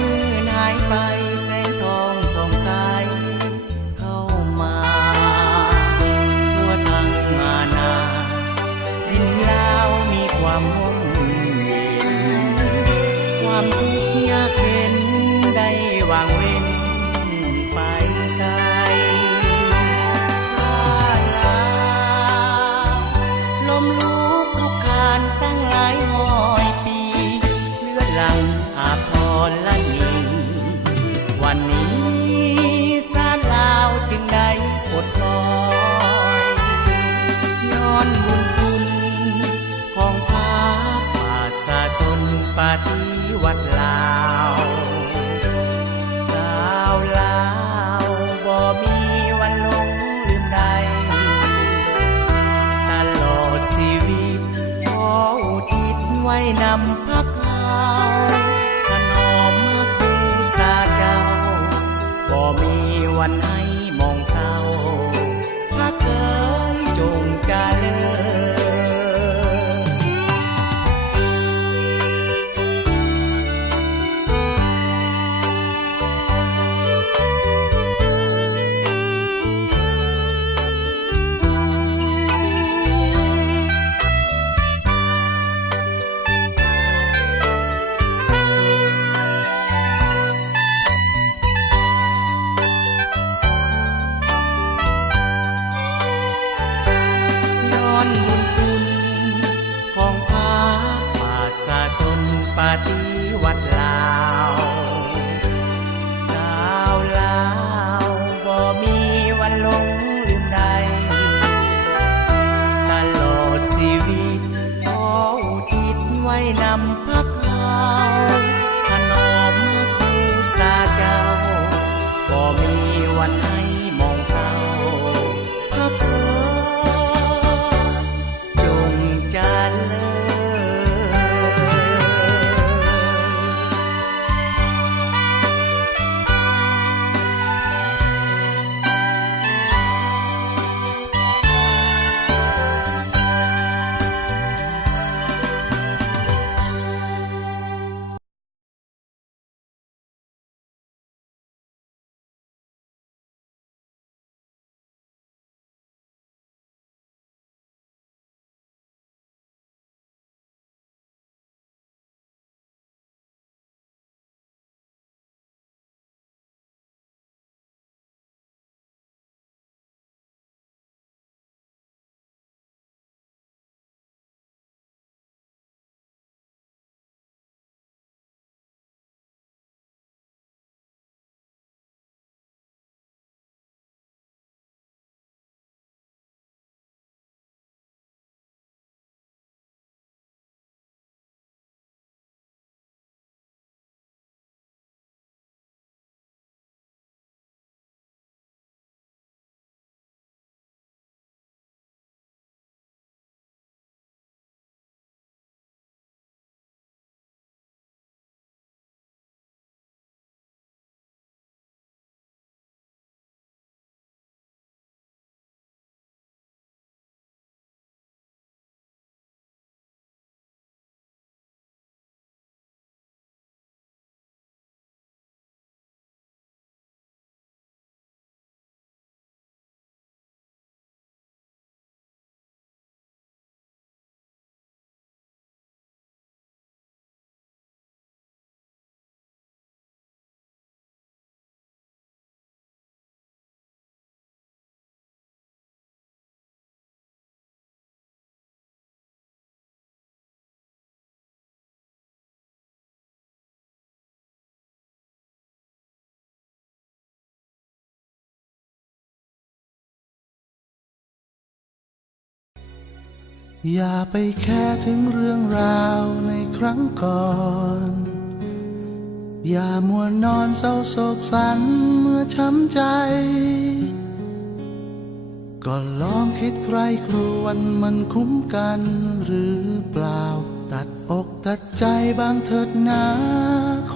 มืดหายไปแสงทองส่องใสเข้ามาทั่วทั้งอาณาดินลาวมีความห่มเย็นความทุกข์ยากเข็นได้วางเว้นไปไกลฟ้าลาวลมลุกคลุกคลานตั้งหลายร้อยปีเลือดหลั่งอาบทรละนีวันนี้ชาติลาวจึงได้ปลดปล่อยย้อนบุญคุณของพระประชาชนปฏิวัติลาวชาวลาวบ่มีวันหลงลืมใดตลอดชีวิตขออุทิศไว้นำพักเขาถนอมฮักบูชาเจ้าบ่มีวันให้มองเศร้าพักเอ๋ยจงเจริญปฏิวัติลาวชาวลาวบ่มีวันหลงลืมใดตลอดชีวิตขออุทิศไว้นำพักเขาถนอมฮักบูชาเจ้าบ่มีวันให้มองเศร้าพักเอ๋ยจงเจริญอย่าไปแค่ถึงเรื่องราวในครั้งก่อน อย่ามัวนอนเศร้าโศกสันเมื่อช้ำใจ ก็ลองคิดใครครวญมันคุ้มกันหรือเปล่าตัดอกตัดใจบ้างเถิดนะ